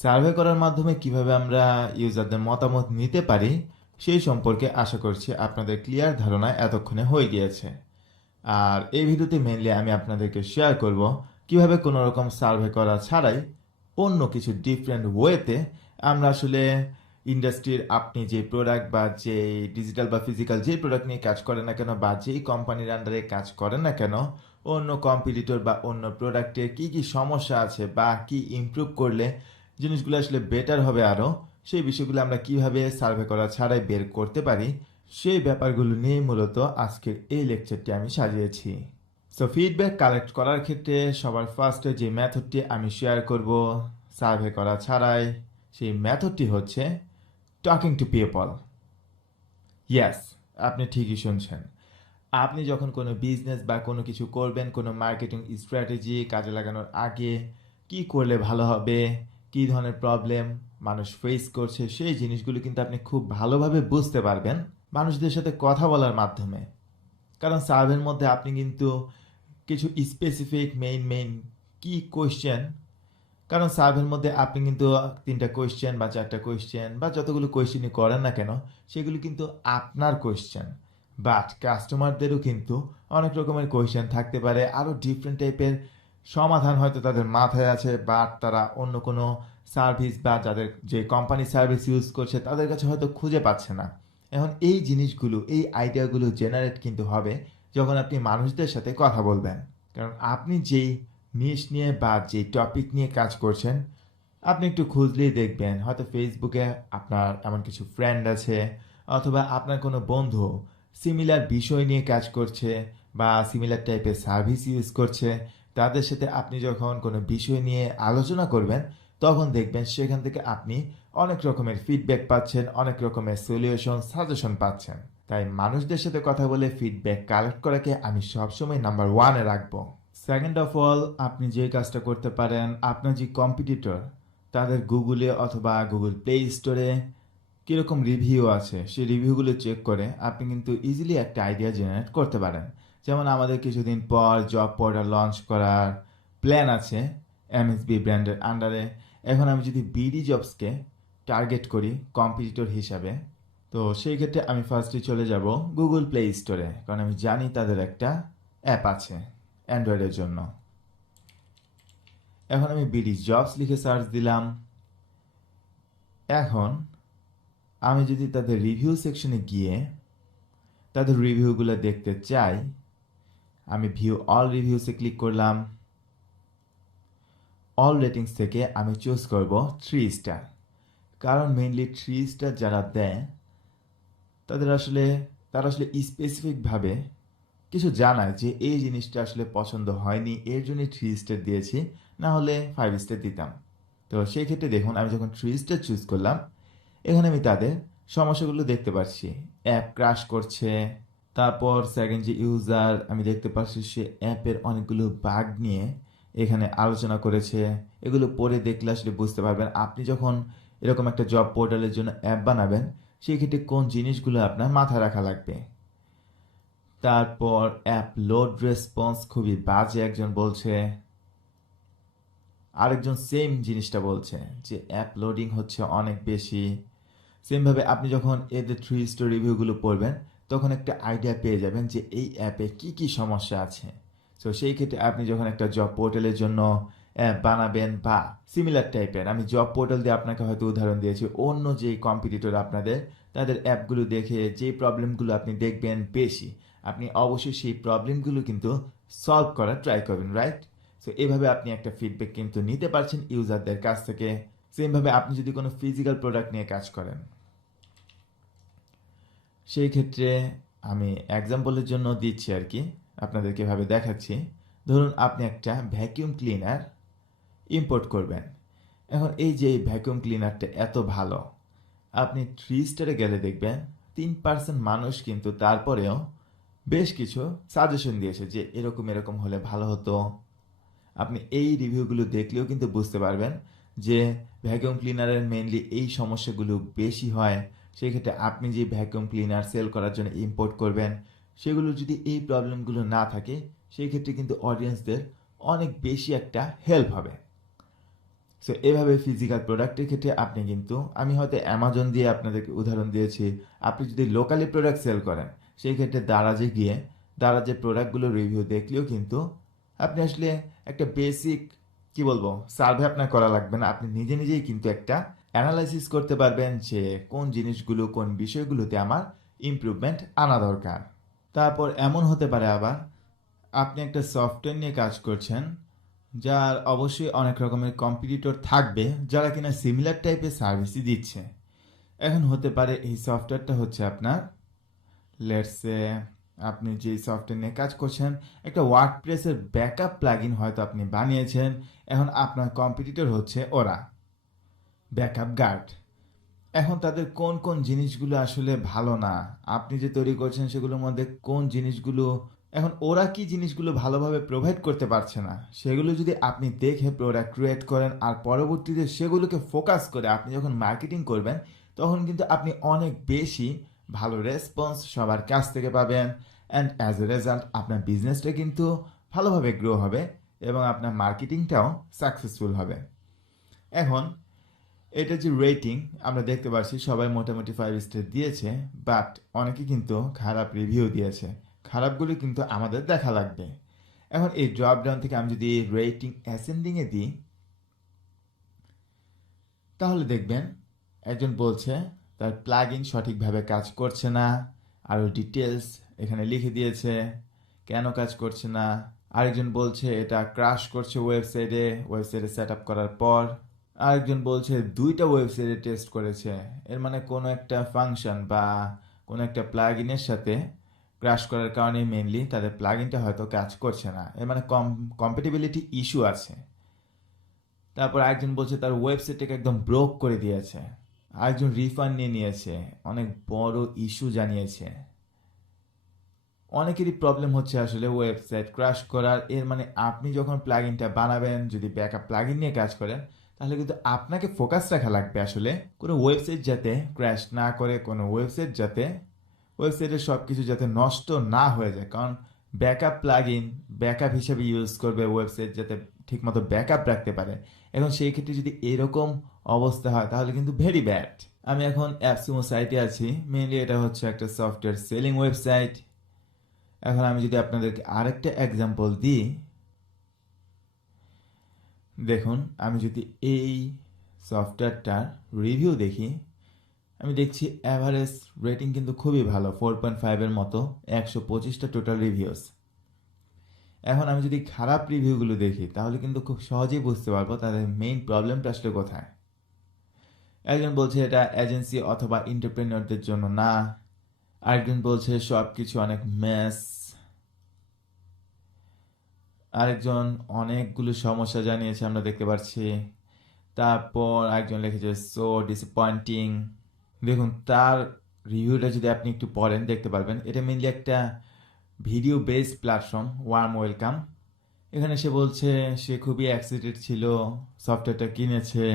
Survey করার মাধ্যমে কিভাবে আমরা ইউজারদের মতামত নিতে পারি সেই সম্পর্কে আশা করছি আপনাদের ক্লিয়ার ধারণা এতক্ষণে হয়ে গিয়েছে। আর এই ভিডিওতে মেইনলি আমি আপনাদেরকে শেয়ার করব কিভাবে কোনো রকম সার্ভে করা ছাড়াই অন্য কিছু ডিফারেন্ট ওয়েতে আমরা আসলে ইন্ডাস্ট্রির আপনি যে প্রোডাক্ট বা যে ডিজিটাল বা ফিজিক্যাল যে প্রোডাক্ট নিয়ে কাজ করেন না কেন বা যেই কোম্পানির আন্ডারে কাজ করেন না কেন, অন্য কম্পিটিটর বা অন্য প্রোডাক্টের কি কি সমস্যা আছে বা কি ইমপ্রুভ করলে জিনিসগুলো আসলে বেটার হবে আরও, সেই বিষয়গুলো আমরা কিভাবে সার্ভে করা ছাড়াই বের করতে পারি সেই ব্যাপারগুলো নিয়ে মূলত আজকের এই লেকচারটি আমি সাজিয়েছি। সো ফিডব্যাক কালেক্ট করার ক্ষেত্রে সবার ফার্স্টে যে মেথডটি আমি শেয়ার করব সার্ভে করা ছাড়াই, সেই মেথডটি হচ্ছে টকিং টু পিপল। ইয়েস, আপনি ঠিকই শুনছেন। আপনি যখন কোনো বিজনেস বা কোনো কিছু করবেন, কোনো মার্কেটিং স্ট্র্যাটেজি কাজে লাগানোর আগে কি করলে ভালো হবে, কী ধরনের প্রবলেম মানুষ ফেস করছে, সেই জিনিসগুলো কিন্তু আপনি খুব ভালোভাবে বুঝতে পারবেন মানুষদের সাথে কথা বলার মাধ্যমে। কারণ সার্ভের মধ্যে আপনি কিন্তু কিছু স্পেসিফিক মেইন কি কোয়েশ্চেন, কারণ সার্ভের মধ্যে আপনি কিন্তু 3টা কোয়েশ্চেন বা 4টা কোয়েশ্চেন বা যতগুলো কোয়েশ্চেনই করেন না কেন সেগুলো কিন্তু আপনার কোয়েশ্চেন, বাট কাস্টমারদেরও কিন্তু অনেক রকমের কোয়েশ্চেন থাকতে পারে, আরও ডিফারেন্ট টাইপের সমাধান হয়তো তাদের মাথায় আছে, বাট তারা অন্য কোনো সার্ভিস বা যাদের যে কোম্পানি সার্ভিস ইউজ করছে তাদের কাছে হয়তো খুঁজে পাচ্ছে না। এখন এই জিনিসগুলো, এই আইডিয়াগুলো জেনারেট কিন্তু হবে যখন আপনি মানুষদের সাথে কথা বলবেন। কারণ আপনি যেই নিশ নিয়ে বা যে টপিক নিয়ে কাজ করছেন, আপনি একটু খুঁজলেই দেখবেন হয়তো ফেসবুকে আপনার এমন কিছু ফ্রেন্ড আছে অথবা আপনার কোনো বন্ধু সিমিলার বিষয় নিয়ে কাজ করছে বা সিমিলার টাইপের সার্ভিস ইউজ করছে। তাদের সাথে আপনি যখন কোনো বিষয় নিয়ে আলোচনা করবেন তখন দেখবেন সেখান থেকে আপনি অনেক রকমের ফিডব্যাক পাচ্ছেন, অনেক রকমের সলিউশন সাজেশন পাচ্ছেন। তাই মানুষদের সাথে কথা বলে ফিডব্যাক কালেক্ট করাকে আমি সবসময় নাম্বার 1-এ রাখবো। সেকেন্ড অফ অল, আপনি যে কাজটা করতে পারেন, আপনার যে কম্পিটিটর তাদের গুগলে অথবা গুগল প্লে স্টোরে কীরকম রিভিউ আছে সেই রিভিউগুলো চেক করে আপনি কিন্তু ইজিলি একটা আইডিয়া জেনারেট করতে পারেন। যেমন আমাদের কিছুদিন পর জব পোর্টাল লঞ্চ করার প্ল্যান আছে এমএসবি ব্র্যান্ডের আন্ডারে। এখন আমি যদি বিডি জবসকে টার্গেট করি কম্পিটিটর হিসাবে, তো সেই ক্ষেত্রে আমি ফার্স্টে চলে যাব গুগল প্লে স্টোরে, কারণ আমি জানি তাদের একটা অ্যাপ আছে অ্যান্ড্রয়েডের জন্য। এখন আমি বিডি জবস লিখে সার্চ দিলাম। এখন আমি যদি তাদের রিভিউ সেকশনে গিয়ে তাদের রিভিউগুলো দেখতে চাই, আমি ভিউ অল রিভিউসে ক্লিক করলাম। অল রেটিংস থেকে আমি চুজ করব 3 স্টার, কারণ মেইনলি 3 স্টার যারা দেয় তারা আসলে স্পেসিফিকভাবে কিছু জানায় যে এই জিনিসটা আসলে পছন্দ হয়নি, এর জন্য 3 স্টার দিয়েছি, না হলে 5 স্টার দিতাম। তো সেই ক্ষেত্রে দেখুন আমি যখন 3 স্টার চুজ করলাম, এখানে আমি তাদের সমস্যাগুলো দেখতে পাচ্ছি। অ্যাপ ক্র্যাশ করছে, তারপর সেকেন্ড যে ইউজার আমি দেখতে পাচ্ছি সে অ্যাপের অনেকগুলো বাগ নিয়ে এখানে আলোচনা করেছে। এগুলো পড়ে দেখলে আসলে বুঝতে পারবেন আপনি যখন এরকম একটা জব পোর্টালের জন্য অ্যাপ বানাবেন সেই ক্ষেত্রে কোন জিনিসগুলো আপনার মাথায় রাখা লাগবে। তারপর অ্যাপ লোড রেসপন্স খুবই বাজে একজন বলছে, আরেকজন সেম জিনিসটা বলছে যে অ্যাপ লোডিং হচ্ছে অনেক বেশি। সেমভাবে আপনি যখন এদের 3 স্টার রিভিউগুলো পড়বেন তখন একটা আইডিয়া পেয়ে যাবেন যে এই অ্যাপে কি কি সমস্যা আছে। সো সেই ক্ষেত্রে আপনি যখন একটা জব পোর্টালের জন্য অ্যাপ বানাবেন বা সিমিলার টাইপের, আমি জব পোর্টাল দিয়ে আপনাকে হয়তো উদাহরণ দিয়েছি, অন্য যেই কম্পিটিটর আপনাদের তাদের অ্যাপগুলো দেখে যে প্রবলেমগুলো আপনি দেখবেন বেশি, আপনি অবশ্যই সেই প্রবলেমগুলো কিন্তু সলভ করার ট্রাই করবেন, রাইট? সো এভাবে আপনি একটা ফিডব্যাক কিন্তু নিতে পারছেন ইউজারদের কাছ থেকে। সেমভাবে আপনি যদি কোনো ফিজিক্যাল প্রোডাক্ট নিয়ে কাজ করেন, সেই ক্ষেত্রে আমি এক্সাম্পলের জন্য দিচ্ছি আর কি, আপনাদেরকে এভাবে দেখাচ্ছি। ধরুন আপনি একটা ভ্যাকিউম ক্লিনার ইম্পোর্ট করবেন। এখন এই যে ভ্যাকুয়াম ক্লিনারটা এত ভালো, আপনি 3 স্টারে গেলে দেখবেন 3% মানুষ কিন্তু তারপরেও বেশ কিছু সাজেশন দিয়েছে যে এরকম এরকম হলে ভালো হতো। আপনি এই রিভিউগুলো দেখলেও কিন্তু বুঝতে পারবেন যে ভ্যাকুয়াম ক্লিনারের মেইনলি এই সমস্যাগুলো বেশি হয়। সেই ক্ষেত্রে আপনি যে ভ্যাকুয়াম ক্লিনার সেল করার জন্য ইম্পোর্ট করবেন সেগুলো যদি এই প্রবলেমগুলো না থাকে সেই ক্ষেত্রে কিন্তু অডিয়েন্সদের অনেক বেশি একটা হেল্প হবে। সো এভাবে ফিজিক্যাল প্রোডাক্টের ক্ষেত্রে আপনি কিন্তু, আমি হয়তো অ্যামাজন দিয়ে আপনাদেরকে উদাহরণ দিয়েছি, আপনি যদি লোকালি প্রোডাক্ট সেল করেন সেই ক্ষেত্রে দারাজে গিয়ে দারাজের প্রোডাক্টগুলো রিভিউ দেখলেও কিন্তু আপনি আসলে একটা বেসিক কি বলবো সার্ভে আপনার করা লাগবে না, আপনি নিজে নিজেই কিন্তু একটা অ্যানালাইসিস করতে পারবেন যে কোন জিনিসগুলো কোন বিষয়গুলোতে আমার ইমপ্রুভমেন্ট আনা দরকার। তারপর এমন হতে পারে আবার আপনি একটা সফটওয়্যার নিয়ে কাজ করছেন যার অবশ্যই অনেক রকমের কম্পিটিটর থাকবে যারা কিনা সিমিলার টাইপের সার্ভিসই দিচ্ছে। এখন হতে পারে এই সফটওয়্যারটা হচ্ছে আপনার, লেটসে আপনি যে সফটওয়্যার নিয়ে কাজ করছেন একটা ওয়ার্ডপ্রেসের ব্যাকআপ প্লাগইন হয়তো আপনি বানিয়েছেন, এখন আপনার কম্পিটিটর হচ্ছে ওরা, ব্যাকআপ গার্ড। এখন তাদের কোন কোন জিনিসগুলো আসলে ভালো না, আপনি যে তৈরি করছেন সেগুলোর মধ্যে কোন জিনিসগুলো, এখন ওরা কি জিনিসগুলো ভালোভাবে প্রোভাইড করতে পারছে না সেগুলো যদি আপনি দেখে প্রোডাক্ট ক্রিয়েট করেন আর পরবর্তীতে সেগুলোকে ফোকাস করে আপনি যখন মার্কেটিং করবেন তখন কিন্তু আপনি অনেক বেশি ভালো রেসপন্স সবার কাছ থেকে পাবেন, অ্যান্ড অ্যাজ এ রেজাল্ট আপনার বিজনেসটা কিন্তু ভালোভাবে গ্রো হবে এবং আপনার মার্কেটিংটাও সাকসেসফুল হবে। এখন এটা যে রেটিং আমরা দেখতে পাচ্ছি সবাই মোটামুটি 5 স্টার দিয়েছে, বাট অনেকে কিন্তু খারাপ রিভিউ দিয়েছে, খারাপগুলো কিন্তু আমাদের দেখা লাগবে। এখন এই ড্রপ ডাউন থেকে আমি যদি রেটিং অ্যাসেন্ডিংয়ে দিই তাহলে দেখবেন একজন বলছে তার প্লাগইন সঠিকভাবে কাজ করছে না, আরও ডিটেলস এখানে লিখে দিয়েছে কেন কাজ করছে না। আরেকজন বলছে এটা ক্র্যাশ করছে ওয়েবসাইটে সেট আপ করার পর। আরেকজন বলছে 2টা ওয়েবসাইটে টেস্ট করেছে, এর মানে কোনো একটা ফাংশন বা কোনো একটা প্লাগইনের সাথে ক্র্যাশ করার কারণে মেইনলি তাদের প্লাগইনটা হয়তো কাজ করছে না, এর মানে কম্প্যাটিবিলিটি ইস্যু আছে। তারপর আরেকজন বলছে তার ওয়েবসাইটটাকে একদম ব্রোক করে দিয়েছে, আরেকজন রিফান্ড নিয়ে নিয়েছে, অনেক বড় ইস্যু জানিয়েছে। অনেকেরই প্রবলেম হচ্ছে আসলে ওয়েবসাইট ক্র্যাশ করার, এর মানে আপনি যখন প্লাগইনটা বানাবেন যদি ব্যাকআপ প্লাগইন নিয়ে কাজ করেন তাহলে কিন্তু আপনাকে ফোকাস রাখা লাগবে আসলে কোনো ওয়েবসাইট যাতে ক্র্যাশ না করে, কোনো ওয়েবসাইট যাতে ওয়েবসাইটের সব কিছু যাতে নষ্ট না হয়ে যায়, কারণ ব্যাকআপ প্লাগইন ব্যাকআপ হিসেবে ইউজ করবে ওয়েবসাইট যাতে ঠিকমতো ব্যাকআপ রাখতে পারে। এখন সেই ক্ষেত্রে যদি এরকম অবস্থা হয় তাহলে কিন্তু ভেরি ব্যাড। আমি এখন অ্যাপসুমো সাইটে আছি, মেইনলি এটা হচ্ছে একটা সফটওয়্যার সেলিং ওয়েবসাইট। এখন আমি যদি আপনাদেরকে আরেকটা এক্সাম্পল দিই, দেখুন আমি যদি এই সফটওয়্যারটার রিভিউ দেখি আমি দেখছি অ্যাভারেজ রেটিং কিন্তু খুবই ভালো, 4.5 মতো, 125টা টোটাল রিভিউস। এখন আমি যদি খারাপ রিভিউগুলো দেখি তাহলে কিন্তু খুব সহজেই বুঝতে পারবো তাদের মেইন প্রবলেমটা আসলে কোথায়। একজন বলছে এটা এজেন্সি অথবা এন্টারপ্রেনিয়রদের জন্য না, আরেকজন বলছে সব কিছু অনেক মেস, আরেকজন অনেকগুলো সমস্যা জানিয়েছে আমরা দেখতে পাচ্ছি। তারপর আরেকজন লিখেছে সো ডিসঅ্যাপয়েন্টিং। দেখুন তার রিভিউটা যদি আপনি একটু পড়েন দেখতে পারবেন এটা মেনলি একটা video based platform, warm welcome. এখানে সে বলছে সে খুবই এক্সাইটেড ছিল, সফটওয়্যারটা কিনেছে,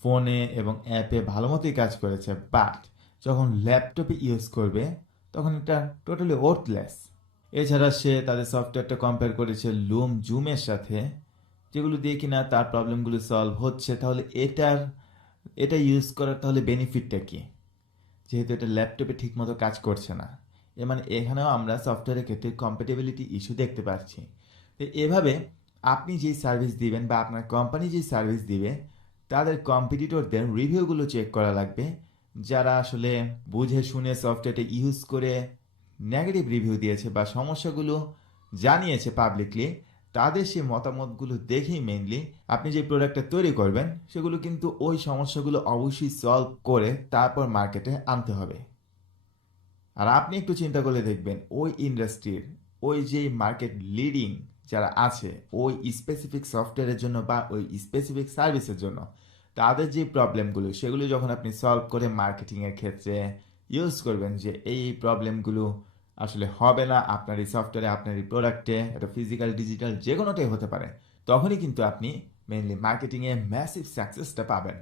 ফোনে এবং অ্যাপে ভালো মতোই কাজ করেছে, বাট যখন ল্যাপটপে ইউজ করবে তখন এটা টোটালি ওয়ার্থলেস। এছাড়া সে তাদের সফটওয়্যারটা কম্পেয়ার করেছে জুমের সাথে, যেগুলো দিয়ে কিনা তার প্রবলেমগুলো সলভ হচ্ছে, তাহলে এটা ইউজ করার তাহলে বেনিফিটটা কি, যেহেতু এটা ল্যাপটপে ঠিকমতো কাজ করছে না। এর মানে এখানেও আমরা সফটওয়্যারের ক্ষেত্রে কম্প্যাটিবিলিটি ইস্যু দেখতে পাচ্ছি। তো এভাবে আপনি যেই সার্ভিস দিবেন বা আপনার কোম্পানি যেই সার্ভিস দিবে তাদের কম্পিটিটরদের রিভিউগুলো চেক করা লাগবে, যারা আসলে বুঝে শুনে সফটওয়্যারটা ইউজ করে নেগেটিভ রিভিউ দিয়েছে বা সমস্যাগুলো জানিয়েছে পাবলিকলি, তাদের সেই মতামতগুলো দেখেই মেইনলি আপনি যে প্রোডাক্টটা তৈরি করবেন সেগুলো কিন্তু ওই সমস্যাগুলো অবশ্যই সলভ করে তারপর মার্কেটে আনতে হবে। আর আপনি একটু চিন্তা করলে দেখবেন ওই ইন্ডাস্ট্রির ওই যে মার্কেট লিডিং যারা আছে ওই স্পেসিফিক সফটওয়্যারের জন্য বা ওই স্পেসিফিক সার্ভিসের জন্য তাদের যে প্রবলেমগুলো সেগুলো যখন আপনি সলভ করে মার্কেটিংয়ের ক্ষেত্রে ইউজ করবেন যে এই প্রবলেমগুলো আসলে হবে না আপনার এই সফটওয়্যারে আপনার এই প্রোডাক্টে, এটা ফিজিক্যাল ডিজিটাল যে কোনোটাই হতে পারে, তখনই কিন্তু আপনি মেইনলি মার্কেটিংয়ে ম্যাসিভ সাকসেসটা পাবেন।